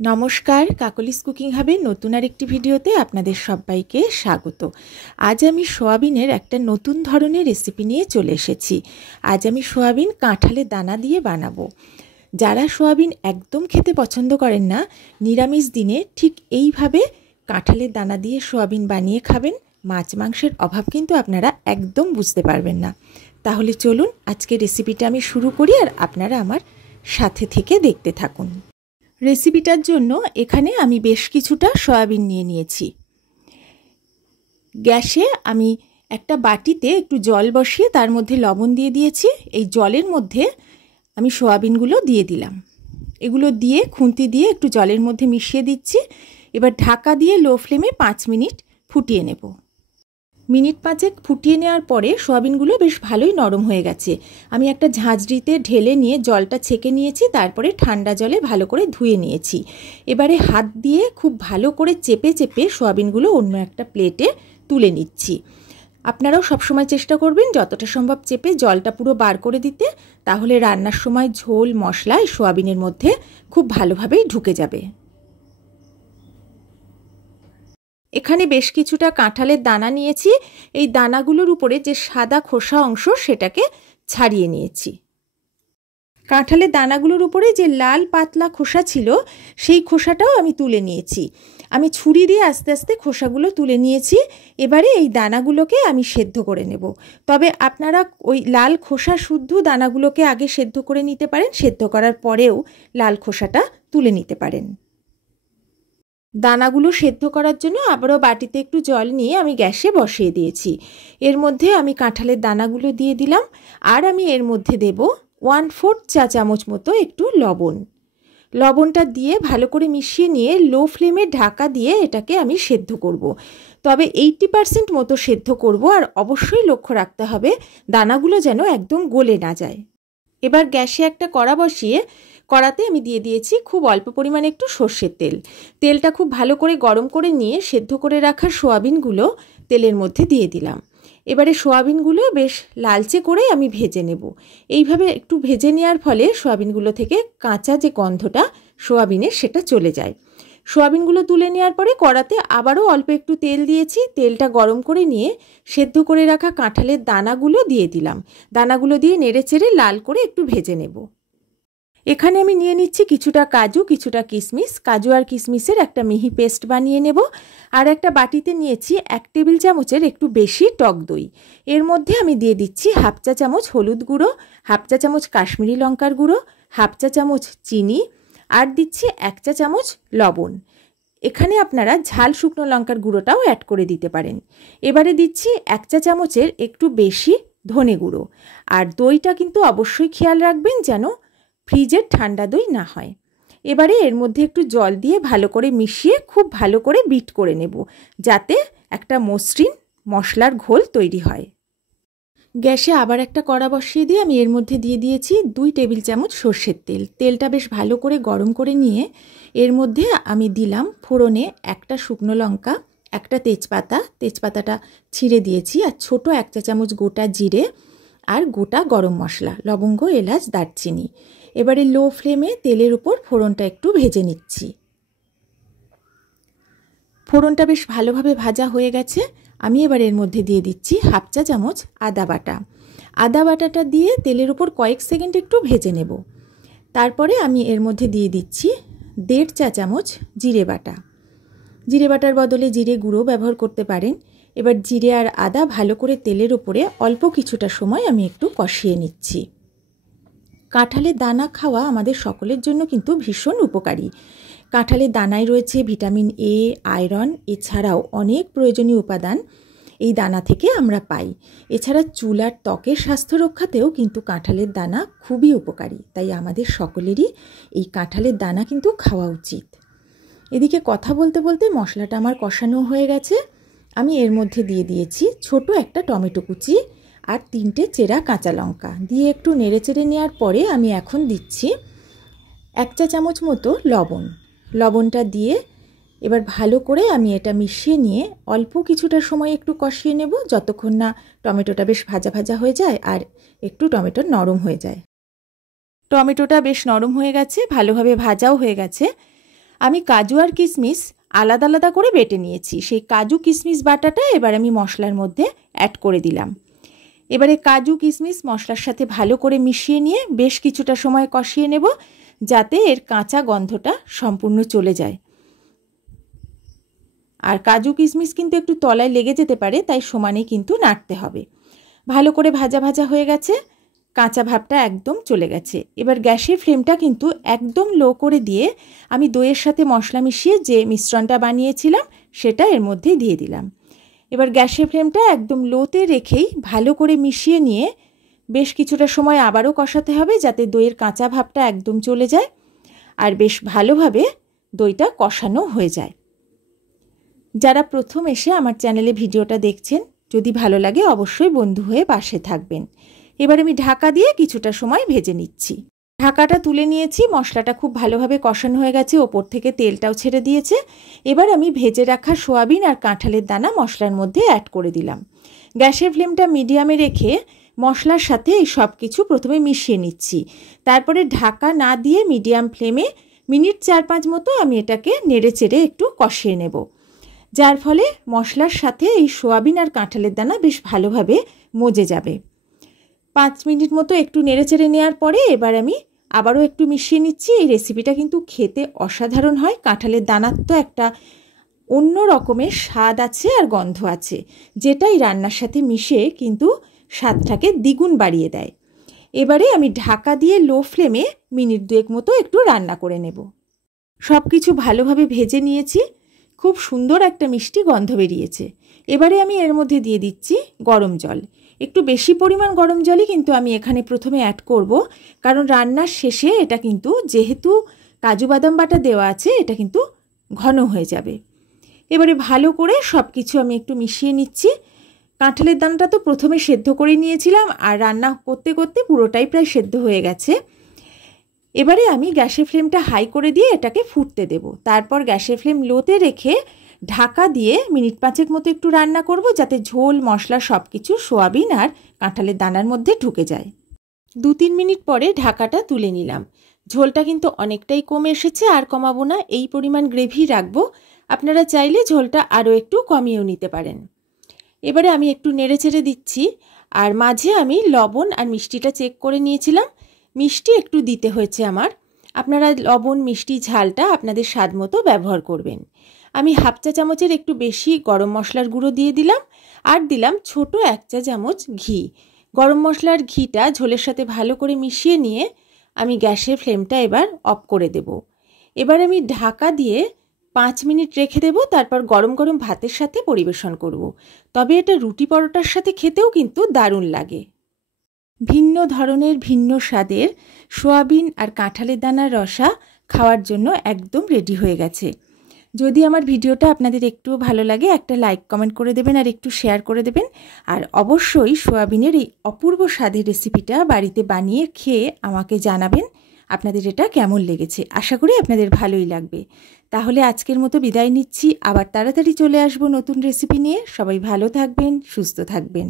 নমস্কার, কাকলিস কুকিং হাবের নতুন আরেকটি ভিডিওতে আপনাদের সবাইকে স্বাগত। আজ আমি সোয়াবিনের একটা নতুন ধরনের রেসিপি নিয়ে চলে এসেছি। আজ আমি সোয়াবিন কাঁঠালের দানা দিয়ে বানাবো। যারা সোয়াবিন একদম খেতে পছন্দ করেন না, নিরামিষ দিনে ঠিক এইভাবে কাঁঠালের দানা দিয়ে সোয়াবিন বানিয়ে খাবেন, মাছ মাংসের অভাব কিন্তু আপনারা একদম বুঝতে পারবেন না। তাহলে চলুন আজকে রেসিপিটা আমি শুরু করি, আর আপনারা আমার সাথে থেকে দেখতে থাকুন। রেসিপিটার জন্য এখানে আমি বেশ কিছুটা সয়াবিন নিয়ে নিয়েছি। গ্যাসে আমি একটা বাটিতে একটু জল বসিয়ে তার মধ্যে লবণ দিয়ে দিয়েছি। এই জলের মধ্যে আমি সয়াবিনগুলো দিয়ে দিলাম। এগুলো দিয়ে খুন্তি দিয়ে একটু জলের মধ্যে মিশিয়ে দিচ্ছি। এবার ঢাকা দিয়ে লো ফ্লেমে 5 মিনিট ফুটিয়ে নেব। মিনিট 5 ফুটিয়ে নেওয়ার পরে সয়াবিনগুলো বেশ ভালোই নরম হয়ে গেছে। আমি একটা ঝাঁঝরিতে ঢেলে নিয়ে জলটা ছেঁকে নিয়েছি, তারপরে ঠান্ডা জলে ভালো করে ধুয়ে নিয়েছি। এবারে হাত দিয়ে খুব ভালো করে চেপে চেপে সয়াবিনগুলো অন্য একটা প্লেটে তুলে নিচ্ছি। আপনারাও সবসময় চেষ্টা করবেন যতটা সম্ভব চেপে জলটা পুরো বার করে দিতে, তাহলে রান্নার সময় ঝোল মশলা এই সয়াবিনের মধ্যে খুব ভালোভাবেই ঢুকে যাবে। এখানে বেশ কিছুটা কাঁঠালের দানা নিয়েছি। এই দানাগুলোর উপরে যে সাদা খোসা অংশ সেটাকে ছাড়িয়ে নিয়েছি। কাঁঠালের দানাগুলোর উপরে যে লাল পাতলা খোসা ছিল সেই খোসাটাও আমি তুলে নিয়েছি। আমি ছুরি দিয়ে আস্তে আস্তে খোসাগুলো তুলে নিয়েছি। এবারে এই দানাগুলোকে আমি সেদ্ধ করে নেব। তবে আপনারা ওই লাল খোসা শুদ্ধ দানাগুলোকে আগে সেদ্ধ করে নিতে পারেন, সেদ্ধ করার পরেও লাল খোসাটা তুলে নিতে পারেন। দানাগুলো সেদ্ধ করার জন্য আবারও বাটিতে একটু জল নিয়ে আমি গ্যাসে বসিয়ে দিয়েছি। এর মধ্যে আমি কাঁঠালের দানাগুলো দিয়ে দিলাম, আর আমি এর মধ্যে দেব 1/4 চা চামচ মতো একটু লবণ। লবণটা দিয়ে ভালো করে মিশিয়ে নিয়ে লো ফ্লেমে ঢাকা দিয়ে এটাকে আমি সেদ্ধ করব। তবে 80% মতো সেদ্ধ করব, আর অবশ্যই লক্ষ্য রাখতে হবে দানাগুলো যেন একদম গলে না যায়। এবার গ্যাসে একটা কড়া বসিয়ে কড়াতে আমি দিয়ে দিয়েছি খুব অল্প পরিমাণে একটু সর্ষের তেল। তেলটা খুব ভালো করে গরম করে নিয়ে সেদ্ধ করে রাখা সোয়াবিনগুলো তেলের মধ্যে দিয়ে দিলাম। এবারে সোয়াবিনগুলো বেশ লালচে করে আমি ভেজে নেব। এইভাবে একটু ভেজে নেওয়ার ফলে সোয়াবিনগুলো থেকে কাঁচা যে গন্ধটা সোয়াবিনের সেটা চলে যায়। সোয়াবিনগুলো তুলে নেওয়ার পরে কড়াতে আবারও অল্প একটু তেল দিয়েছি। তেলটা গরম করে নিয়ে সেদ্ধ করে রাখা কাঁঠালের দানাগুলো দিয়ে দিলাম। দানাগুলো দিয়ে নেড়েচেড়ে লাল করে একটু ভেজে নেব। এখানে আমি নিয়ে নিচ্ছি কিছুটা কাজু, কিছুটা কিশমিশ। কাজু আর কিশমিশের একটা মিহি পেস্ট বানিয়ে নেব। আর একটা বাটিতে নিয়েছি 1 টেবিল চামচের একটু বেশি টক দই। এর মধ্যে আমি দিয়ে দিচ্ছি 1/2 চা চামচ হলুদ গুঁড়ো, 1/2 চা চামচ কাশ্মীরি লঙ্কার গুঁড়ো, 1/2 চা চামচ চিনি, আর দিচ্ছি 1 চা চামচ লবণ। এখানে আপনারা ঝাল শুকনো লঙ্কার গুঁড়োটাও অ্যাড করে দিতে পারেন। এবারে দিচ্ছি 1 চা চামচের একটু বেশি ধনে গুঁড়ো। আর দইটা কিন্তু অবশ্যই খেয়াল রাখবেন যেন ফ্রিজের ঠান্ডা দই না হয়। এবারে এর মধ্যে একটু জল দিয়ে ভালো করে মিশিয়ে খুব ভালো করে বিট করে নেব, যাতে একটা মসৃণ মশলার ঘোল তৈরি হয়। গ্যাসে আবার একটা কড়া বসিয়ে দিয়ে আমি এর মধ্যে দিয়ে দিয়েছি 2 টেবিল চামচ সর্ষের তেল। তেলটা বেশ ভালো করে গরম করে নিয়ে এর মধ্যে আমি দিলাম ফোড়নে একটা শুকনো লঙ্কা, একটা তেজপাতাটা ছিঁড়ে দিয়েছি, আর ছোট 1 চা চামচ গোটা জিরে, আর গোটা গরম মশলা, লবঙ্গ, এলাচ, দারচিনি। এবারে লো ফ্লেমে তেলের উপর ফোড়নটা একটু ভেজে নিচ্ছি। ফোড়নটা বেশ ভালোভাবে ভাজা হয়ে গেছে। আমি এবার এর মধ্যে দিয়ে দিচ্ছি 1/2 চা চামচ আদা বাটা। আদা বাটাটা দিয়ে তেলের উপর কয়েক সেকেন্ড একটু ভেজে নেব। তারপরে আমি এর মধ্যে দিয়ে দিচ্ছি 1.5 চা চামচ জিরে বাটা। জিরে বাটার বদলে জিরে গুঁড়ো ব্যবহার করতে পারেন। এবার জিরে আর আদা ভালো করে তেলের উপরে অল্প কিছুটা সময় আমি একটু কষিয়ে নিচ্ছি। কাঁঠালের দানা খাওয়া আমাদের সকলের জন্য কিন্তু ভীষণ উপকারী। কাঁঠালের দানায় রয়েছে ভিটামিন এ, আয়রন, এছাড়াও অনেক প্রয়োজনীয় উপাদান এই দানা থেকে আমরা পাই। এছাড়া চুল আর ত্বকের স্বাস্থ্য রক্ষাতেও কিন্তু কাঁঠালের দানা খুবই উপকারী। তাই আমাদের সকলেরই এই কাঁঠালের দানা কিন্তু খাওয়া উচিত। এদিকে কথা বলতে বলতে মশলাটা আমার কষানো হয়ে গেছে। আমি এর মধ্যে দিয়ে দিয়েছি ছোট একটা টমেটো কুচি আর 3টে চেরা কাঁচা লঙ্কা দিয়ে একটু নেড়েচেড়ে নেওয়ার পরে আমি এখন দিচ্ছি 1 চা চামচ মতো লবণ। লবণটা দিয়ে এবার ভালো করে আমি এটা মিশিয়ে নিয়ে অল্প কিছুটা সময় একটু কষিয়ে নেব, যতক্ষণ না টমেটোটা বেশ ভাজা ভাজা হয়ে যায় আর একটু টমেটো নরম হয়ে যায়। টমেটোটা বেশ নরম হয়ে গেছে, ভালোভাবে ভাজাও হয়ে গেছে। আমি কাজু আর কিশমিশ আলাদা আলাদা করে বেটে নিয়েছি। সেই কাজু কিশমিশ বাটাটা এবার আমি মশলার মধ্যে অ্যাড করে দিলাম। এবারে কাজু কিশমিশ মশলার সাথে ভালো করে মিশিয়ে নিয়ে বেশ কিছুটা সময় কষিয়ে নেব, যাতে এর কাঁচা গন্ধটা সম্পূর্ণ চলে যায়। আর কাজু কিশমিশ কিন্তু একটু তলায় লেগে যেতে পারে, তাই সমানে কিন্তু নাড়তে হবে। ভালো করে ভাজা ভাজা হয়ে গেছে, কাঁচা ভাবটা একদম চলে গেছে। এবার গ্যাসের ফ্লেমটা কিন্তু একদম লো করে দিয়ে আমি দইয়ের সাথে মশলা মিশিয়ে যে মিশ্রণটা বানিয়েছিলাম সেটা এর মধ্যে দিয়ে দিলাম। এবার গ্যাসের ফ্লেমটা একদম লোতে রেখেই ভালো করে মিশিয়ে নিয়ে বেশ কিছুটা সময় আবারও কষাতে হবে, যাতে দইয়ের কাঁচা ভাবটা একদম চলে যায় আর বেশ ভালোভাবে দইটা কষানো হয়ে যায়। যারা প্রথম এসে আমার চ্যানেলে ভিডিওটা দেখছেন, যদি ভালো লাগে অবশ্যই বন্ধু হয়ে পাশে থাকবেন। এবার আমি ঢাকা দিয়ে কিছুটা সময় ভেজে নিচ্ছি। ঢাকাটা তুলে নিয়েছি, মশলাটা খুব ভালোভাবে কষানো হয়ে গেছে, ওপর থেকে তেলটাও ছেড়ে দিয়েছে। এবার আমি ভেজে রাখা সোয়াবিন আর কাঁঠালের দানা মশলার মধ্যে অ্যাড করে দিলাম। গ্যাসের ফ্লেমটা মিডিয়ামে রেখে মশলার সাথে এই সব কিছু প্রথমে মিশিয়ে নিচ্ছি। তারপরে ঢাকা না দিয়ে মিডিয়াম ফ্লেমে মিনিট 4-5 মতো আমি এটাকে নেড়ে চেড়ে একটু কষিয়ে নেব, যার ফলে মশলার সাথে এই সোয়াবিন আর কাঁঠালের দানা বেশ ভালোভাবে মজে যাবে। 5 মিনিট মতো একটু নেড়েচেড়ে নেওয়ার পরে এবার আমি আবারও একটু মিশিয়ে নিচ্ছি। এই রেসিপিটা কিন্তু খেতে অসাধারণ হয়। কাঁঠালের দানার তো একটা অন্য রকমের স্বাদ আছে আর গন্ধ আছে, যেটাই রান্নার সাথে মিশে কিন্তু স্বাদটাকে দ্বিগুণ বাড়িয়ে দেয়। এবারে আমি ঢাকা দিয়ে লো ফ্লেমে মিনিট 2 মতো একটু রান্না করে নেব। সব কিছু ভালোভাবে ভেজে নিয়েছি, খুব সুন্দর একটা মিষ্টি গন্ধ বেরিয়েছে। এবারে আমি এর মধ্যে দিয়ে দিচ্ছি গরম জল। একটু বেশি পরিমাণ গরম জলই কিন্তু আমি এখানে প্রথমে অ্যাড করব, কারণ রান্নার শেষে এটা কিন্তু যেহেতু কাজু বাদাম বাটা দেওয়া আছে, এটা কিন্তু ঘন হয়ে যাবে। এবারে ভালো করে সব কিছু আমি একটু মিশিয়ে নিচ্ছি। কাঁঠালের দানাটা তো প্রথমে সেদ্ধ করে নিয়েছিলাম, আর রান্না করতে করতে পুরোটাই প্রায় সেদ্ধ হয়ে গেছে। এবারে আমি গ্যাসের ফ্লেমটা হাই করে দিয়ে এটাকে ফুটতে দেব। তারপর গ্যাসের ফ্লেম লোতে রেখে ঢাকা দিয়ে মিনিট 5 মতো একটু রান্না করব, যাতে ঝোল মশলা সব কিছু সোয়াবিন আর কাঁঠালের দানার মধ্যে ঢুকে যায়। 2-3 মিনিট পরে ঢাকাটা তুলে নিলাম। ঝোলটা কিন্তু অনেকটাই কমে এসেছে, আর কমাবো না, এই পরিমাণ গ্রেভি রাখবো। আপনারা চাইলে ঝোলটা আরও একটু কমিয়েও নিতে পারেন। এবারে আমি একটু নেড়েচেড়ে দিচ্ছি, আর মাঝে আমি লবণ আর মিষ্টিটা চেক করে নিয়েছিলাম। মিষ্টি একটু দিতে হয়েছে আমার। আপনারা লবণ মিষ্টি ঝালটা আপনাদের স্বাদ মতো ব্যবহার করবেন। আমি 1/2 চা চামচের একটু বেশি গরম মশলার গুঁড়ো দিয়ে দিলাম, আর দিলাম ছোট 1 চা চামচ ঘি। গরম মশলার ঘিটা ঝোলের সাথে ভালো করে মিশিয়ে নিয়ে আমি গ্যাসের ফ্লেমটা এবার অফ করে দেব। এবার আমি ঢাকা দিয়ে 5 মিনিট রেখে দেব, তারপর গরম গরম ভাতের সাথে পরিবেশন করব। তবে এটা রুটি পরোটার সাথে খেতেও কিন্তু দারুণ লাগে। ভিন্ন ধরনের ভিন্ন স্বাদের সোয়াবিন আর কাঁঠালের দানার রসা খাওয়ার জন্য একদম রেডি হয়ে গেছে। যদি আমার ভিডিওটা আপনাদের একটুও ভালো লাগে, একটা লাইক কমেন্ট করে দেবেন আর একটু শেয়ার করে দেবেন। আর অবশ্যই সোয়াবিনের এই অপূর্ব স্বাদের রেসিপিটা বাড়িতে বানিয়ে খেয়ে আমাকে জানাবেন আপনাদের এটা কেমন লেগেছে। আশা করি আপনাদের ভালোই লাগবে। তাহলে আজকের মতো বিদায় নিচ্ছি, আবার তাড়াতাড়ি চলে আসবো নতুন রেসিপি নিয়ে। সবাই ভালো থাকবেন, সুস্থ থাকবেন।